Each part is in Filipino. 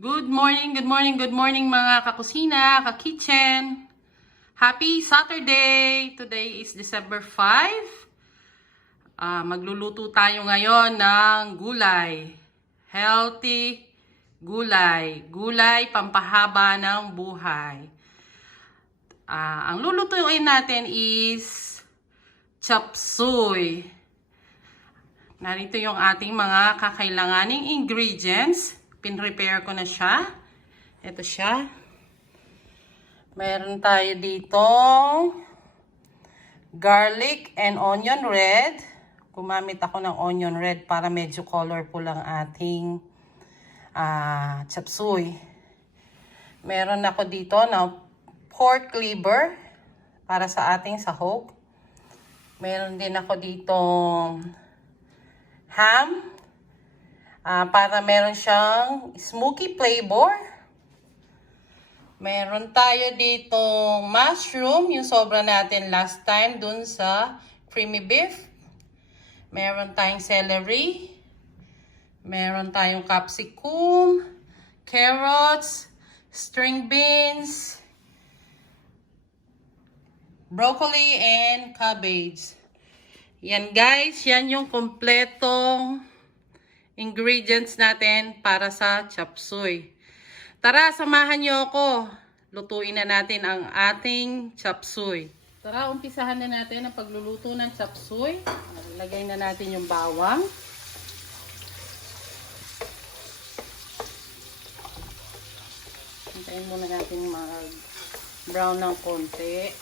Good morning mga kakusina, ka-kitchen. Happy Saturday! Today is December 5. Magluluto tayo ngayon ng gulay. Healthy gulay. Gulay pampahaba ng buhay. Ang lulutuin natin is chopsuey. Narito yung ating mga kakailanganing ingredients. Pin-prepare ko na siya. Ito siya. Meron tayo dito garlic and onion red. Gumamit ako ng onion red para medyo colorful ang ating chopsuey. Meron ako dito na pork liver para sa ating sahog. Meron din ako dito ham. Para meron siyang smoky flavor. Meron tayo dito mushroom, yung sobra natin last time dun sa creamy beef. Meron tayong celery. Meron tayong capsicum, carrots, string beans, broccoli, and cabbage. Yan guys, yan yung kompletong ingredients natin para sa chopsuey. Tara, samahan niyo ako. Lutuin na natin ang ating chopsuey. Tara, umpisahan na natin ang pagluluto ng chopsuey. Ilagay na natin yung bawang. Hintayin muna natin mag-brown ng konti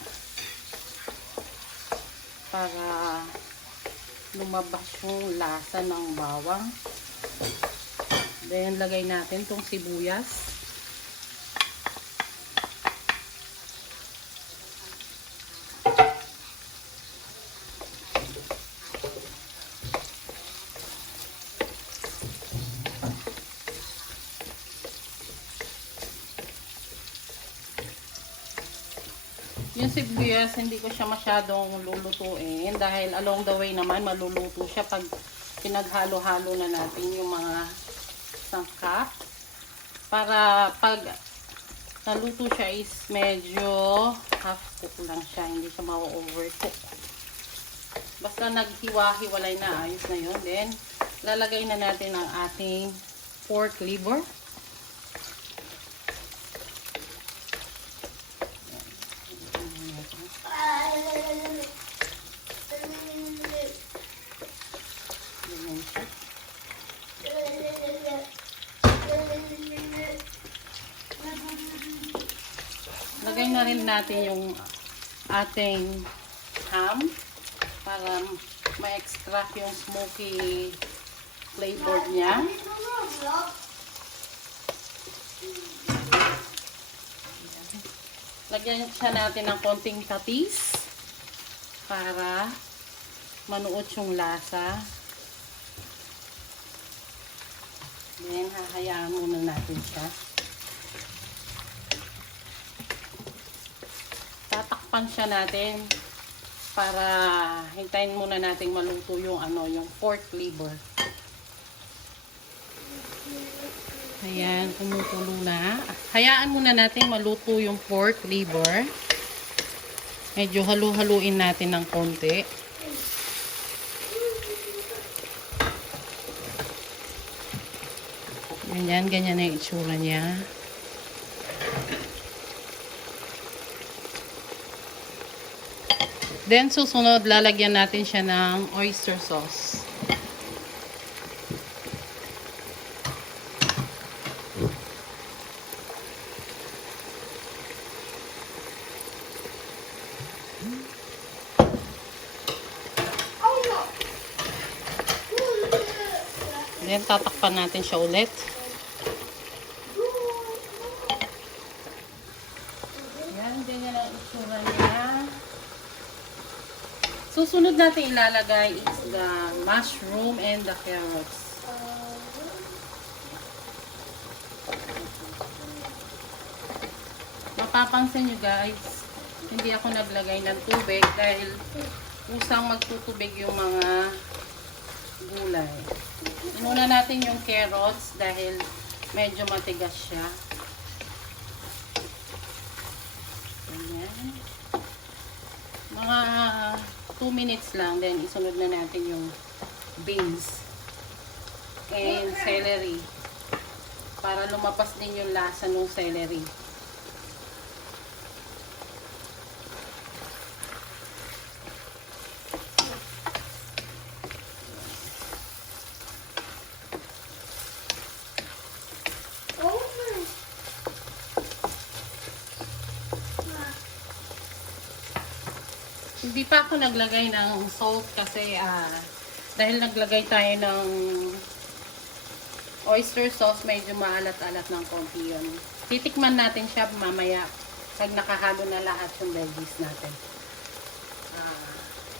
para lumabas yung lasa ng bawang. Then, lagay natin itong sibuyas. Yung sibuyas, hindi ko siya masyadong lulutuin dahil along the way naman maluluto siya pag pinaghalo-halo na natin yung mga sangkap. Para pag naluto siya is medyo half cook lang siya, hindi siya ma-overcook. Basta naghiwa-hiwalay na, ayos na yun. Then, lalagay na natin ang ating pork liver. Lagay na rin natin yung ating ham para ma-extract yung smoky flavor niya. Lagyan siya natin ng konting tatis para manuot yung lasa. Then, hahayaan muna natin siya. Tatakpan siya natin para hintayin muna natin maluto yung yung pork liver. Ayan, kumukulo na. Hayaan muna natin maluto yung pork liver. Medyo halu-haluin natin ng konti. Ganyan na yung itsura niya. Then, susunod, lalagyan natin siya ng oyster sauce. Then, tatakpan natin siya ulit. Ganyan ang itsura niya. Susunod natin ilalagay is the mushroom and the carrots. Mapapansin nyo guys, hindi ako naglagay ng tubig dahil usang magtutubig yung mga gulay. Inuna natin yung carrots dahil Medyo matigas siya. Ganyan. Mga 2 minutes lang. Then, isunod na natin yung beans and celery. Para lumapas din yung lasa ng celery. Hindi pa ako naglagay ng salt kasi dahil naglagay tayo ng oyster sauce, medyo maalat-alat ng konti yun. Titikman natin siya mamaya pag nakahalo na lahat yung veggies natin.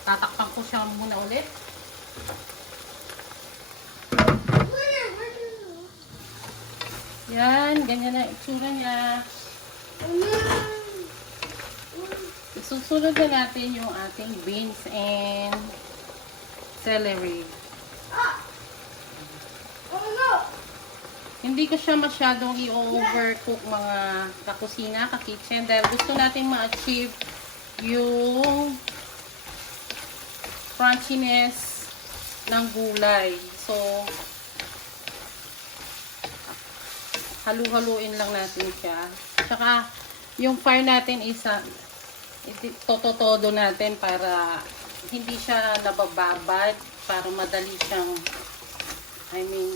Tatakpan ko siya muna ulit. Yan, ganyan na itsura niya. Susunod na natin yung ating beans and celery. Hindi ko siya masyadong i-overcook mga kakusina, ka-kitchen, dahil gusto natin ma-achieve yung crunchiness ng gulay. So, halu-haluin lang natin siya. Saka, yung fire natin is tototodo natin para hindi siya nabababad, para madali siyang,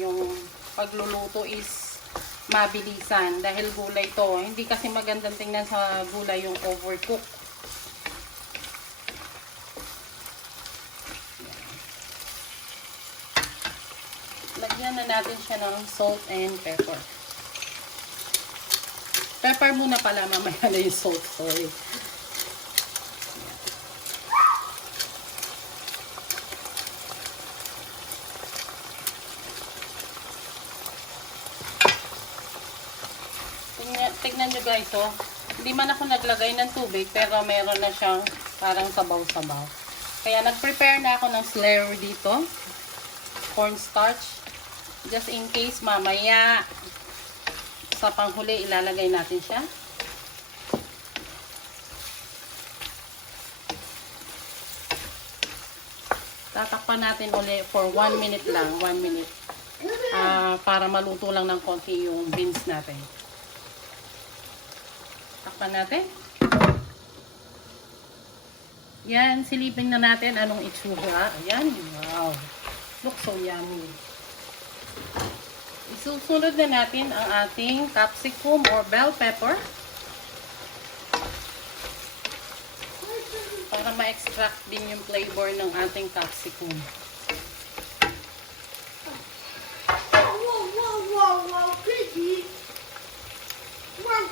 yung pagluluto is mabilisan dahil gulay to. Hindi kasi magandang tingnan sa gulay yung overcook. Lagyan na natin siya ng salt and pepper. Pepper muna pala, mamaya na yung salt, sorry. Tignan nyo guys, hindi man ako naglagay ng tubig, pero meron na siyang parang sabaw-sabaw. Kaya nag-prepare na ako ng celery dito, cornstarch, just in case mamaya sa panghuli ilalagay natin siya. Tatakpan natin ulit for 1 minute lang, 1 minute, para maluto lang ng konti yung beans natin. Takpan natin. Yan, silipin na natin anong itsura. Ayan, wow. Looks so yummy. Isusunod na natin ang ating capsicum or bell pepper. Para ma-extract din yung flavor ng ating capsicum. Wow, pretty. Wow.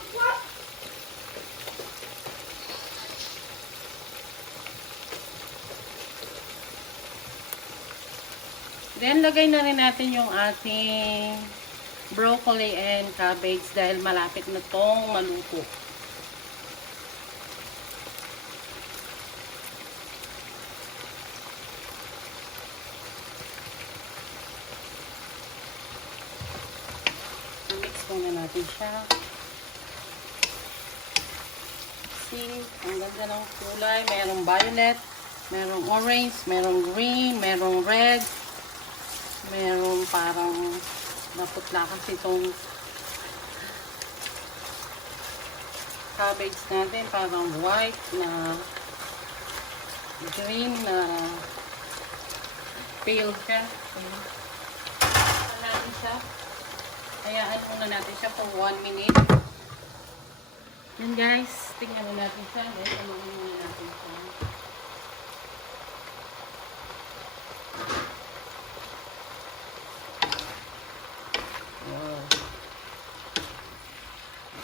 Then, lagay na rin natin yung ating broccoli and cabbage dahil malapit na tong maluto. Mix muna natin siya. See, ang ganda ng kulay. Merong violet, merong orange, merong green, merong red. Merong parang naputla kasi itong cabbage natin. Parang white na green na pale siya. Natin siya. Hayaan muna natin siya for 1 minute. Then guys, tingnan muna natin siya. Then, muna natin siya.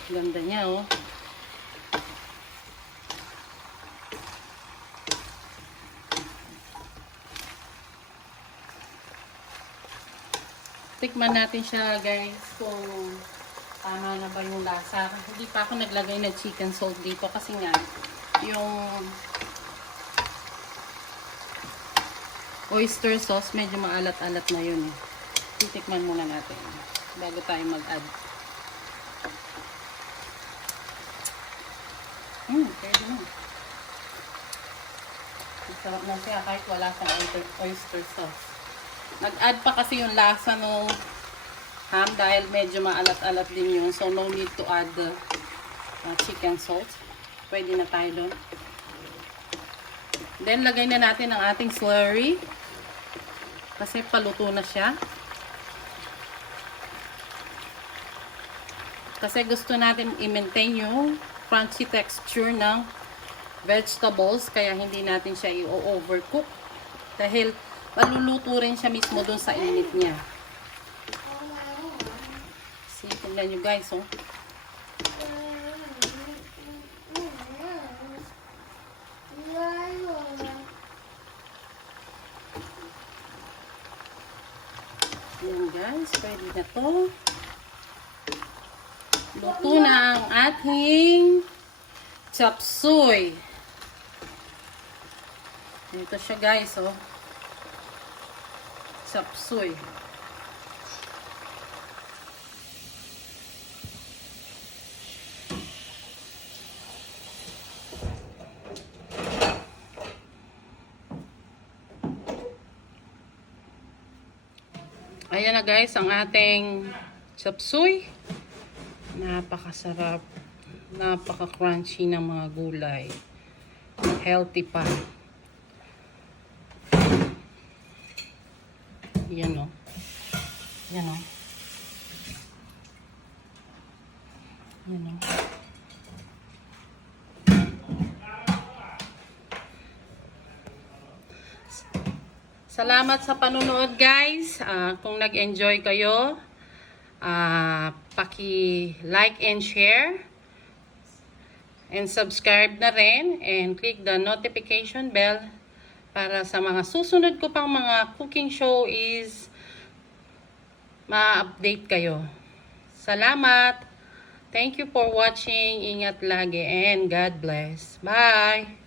Ganda niya, oh. Tikman natin siya, guys, kung tama na ba yung lasa. Hindi pa ako naglagay ng chicken salt dito kasi nga yung oyster sauce medyo maalat-alat na yun. Titikman muna natin. bago tayo mag-add. Pwede na. Masarap na siya kahit wala siyang oyster sauce. Nag-add pa kasi yung lasa ng ham dahil medyo maalat-alat din yun. So, no need to add the chicken salt. Pwede na tayo doon. Then, lagay na natin ang ating slurry. Kasi paluto na siya. Kasi gusto natin i-maintain yung crunchy texture ng vegetables. Kaya hindi natin siya i-overcook. Dahil maluluto rin siya mismo dun sa init niya. See, tingnan nyo guys, oh. Yan guys, pwede na to. Luto na ang ating chopsuey. Ito siya guys, oh. Chopsuey. Ayan na guys, ang ating chopsuey. Napakasarap. Napaka-crunchy ng mga gulay. Healthy pa. Yan o. Yan o. Yan o. Salamat sa panunood guys. Kung nag-enjoy kayo, paki-like and share. And subscribe na rin. And click the notification bell para sa mga susunod ko pang mga cooking show is ma-update kayo. Salamat. Thank you for watching. Ingat lagi and God bless. Bye!